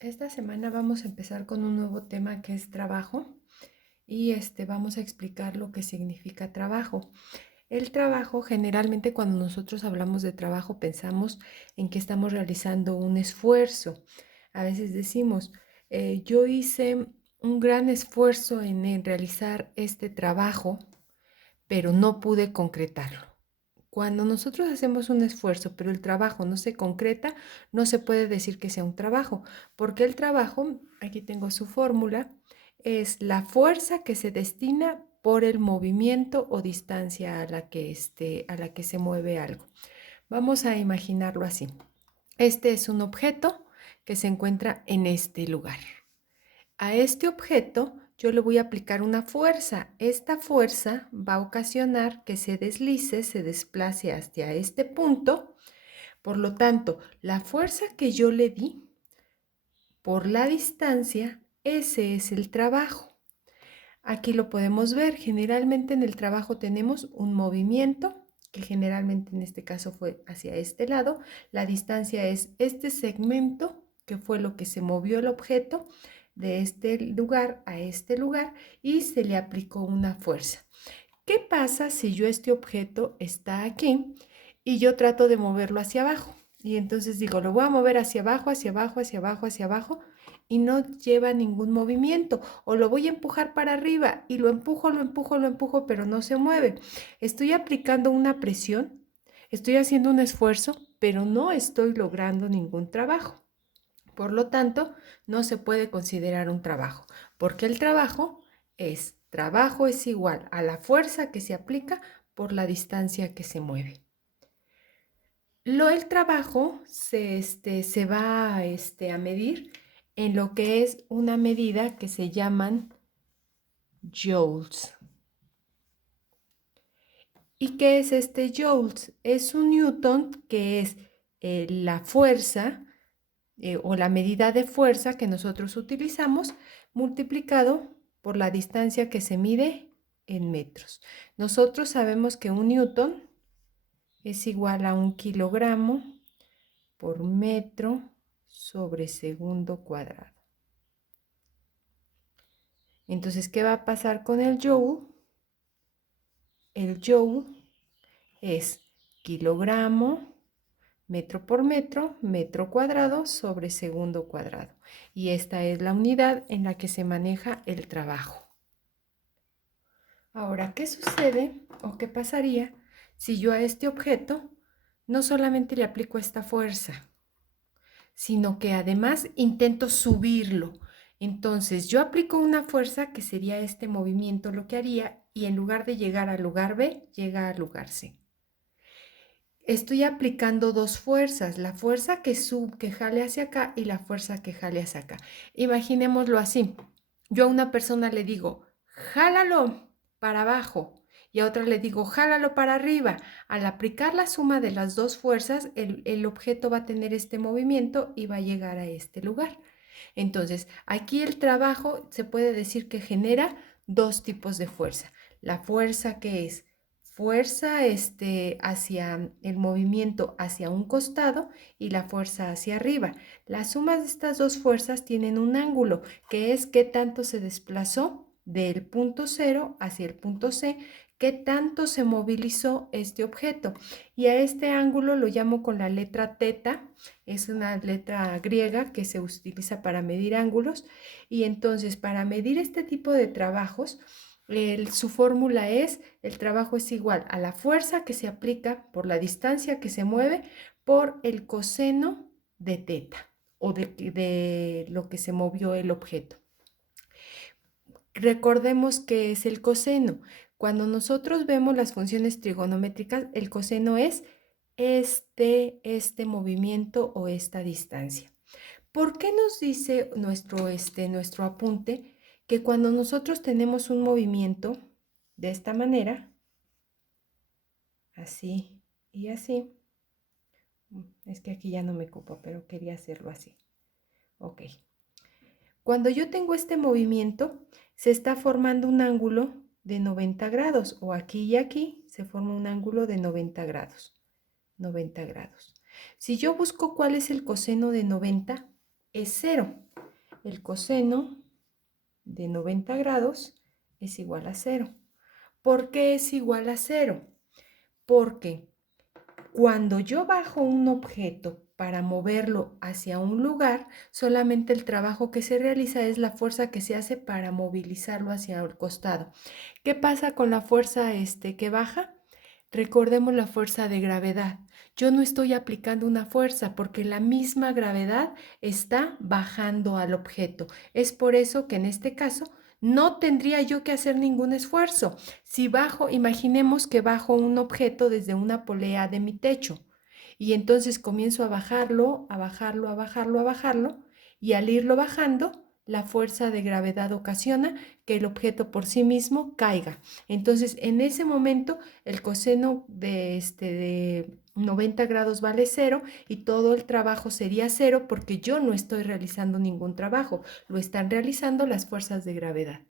Esta semana vamos a empezar con un nuevo tema que es trabajo y vamos a explicar lo que significa trabajo. El trabajo, generalmente cuando nosotros hablamos de trabajo pensamos en que estamos realizando un esfuerzo. A veces decimos, yo hice un gran esfuerzo en realizar este trabajo, pero no pude concretarlo. Cuando nosotros hacemos un esfuerzo, pero el trabajo no se concreta, no se puede decir que sea un trabajo, porque el trabajo, aquí tengo su fórmula, es la fuerza que se destina por el movimiento o distancia a la que se mueve algo. Vamos a imaginarlo así. Este es un objeto que se encuentra en este lugar. A este objeto yo le voy a aplicar una fuerza. Esta fuerza va a ocasionar que se deslice, se desplace hacia este punto. Por lo tanto, la fuerza que yo le di por la distancia, ese es el trabajo. Aquí lo podemos ver. Generalmente en el trabajo tenemos un movimiento, que generalmente en este caso fue hacia este lado. La distancia es este segmento, que fue lo que se movió el objeto de este lugar a este lugar y se le aplicó una fuerza. ¿Qué pasa si este objeto está aquí y yo trato de moverlo hacia abajo? Y entonces digo, lo voy a mover hacia abajo, hacia abajo, hacia abajo, hacia abajo y no lleva ningún movimiento. O lo voy a empujar para arriba y lo empujo, lo empujo, lo empujo, pero no se mueve. Estoy aplicando una presión, estoy haciendo un esfuerzo, pero no estoy logrando ningún trabajo. Por lo tanto, no se puede considerar un trabajo, porque el trabajo es igual a la fuerza que se aplica por la distancia que se mueve. El trabajo se va a medir en lo que es una medida que se llaman joules. ¿Y qué es este joules? Es un newton que es la fuerza o la medida de fuerza que nosotros utilizamos multiplicado por la distancia que se mide en metros. Nosotros sabemos que un newton es igual a 1 kilogramo por metro sobre segundo cuadrado. Entonces, ¿qué va a pasar con el joule? El joule es kilogramo metro por metro, metro cuadrado sobre segundo cuadrado. Y esta es la unidad en la que se maneja el trabajo. Ahora, ¿qué sucede o qué pasaría si yo a este objeto no solamente le aplico esta fuerza, sino que además intento subirlo? Entonces, yo aplico una fuerza que sería este movimiento lo que haría y en lugar de llegar al lugar B, llega al lugar C. Estoy aplicando dos fuerzas, la fuerza que jale hacia acá y la fuerza que jale hacia acá. Imaginémoslo así. Yo a una persona le digo, jálalo para abajo y a otra le digo, jálalo para arriba. Al aplicar la suma de las dos fuerzas, el objeto va a tener este movimiento y va a llegar a este lugar. Entonces, aquí el trabajo se puede decir que genera dos tipos de fuerza. La fuerza que es fuerza hacia el movimiento hacia un costado y la fuerza hacia arriba. La suma de estas dos fuerzas tienen un ángulo, que es qué tanto se desplazó del punto cero hacia el punto C, qué tanto se movilizó este objeto. Y a este ángulo lo llamo con la letra teta, es una letra griega que se utiliza para medir ángulos. Y entonces, para medir este tipo de trabajos, su fórmula es, el trabajo es igual a la fuerza que se aplica por la distancia que se mueve por el coseno de teta o de lo que se movió el objeto. Recordemos que es el coseno. Cuando nosotros vemos las funciones trigonométricas, el coseno es este movimiento o esta distancia. ¿Por qué nos dice nuestro apunte que cuando nosotros tenemos un movimiento de esta manera, así y así, es que aquí ya no me cupo, pero quería hacerlo así. Ok. Cuando yo tengo este movimiento, se está formando un ángulo de 90 grados, o aquí y aquí se forma un ángulo de 90 grados. 90 grados. Si yo busco cuál es el coseno de 90, es 0. el coseno de 90 grados es igual a cero. ¿Por qué es igual a cero? Porque cuando yo bajo un objeto para moverlo hacia un lugar, solamente el trabajo que se realiza es la fuerza que se hace para movilizarlo hacia el costado. ¿Qué pasa con la fuerza que baja? Recordemos la fuerza de gravedad. Yo no estoy aplicando una fuerza porque la misma gravedad está bajando al objeto. Es por eso que en este caso no tendría yo que hacer ningún esfuerzo. Si bajo, imaginemos que bajo un objeto desde una polea de mi techo y entonces comienzo a bajarlo, a bajarlo, a bajarlo, a bajarlo y al irlo bajando, la fuerza de gravedad ocasiona que el objeto por sí mismo caiga. Entonces, en ese momento, el coseno de 90 grados vale cero y todo el trabajo sería cero porque yo no estoy realizando ningún trabajo, lo están realizando las fuerzas de gravedad.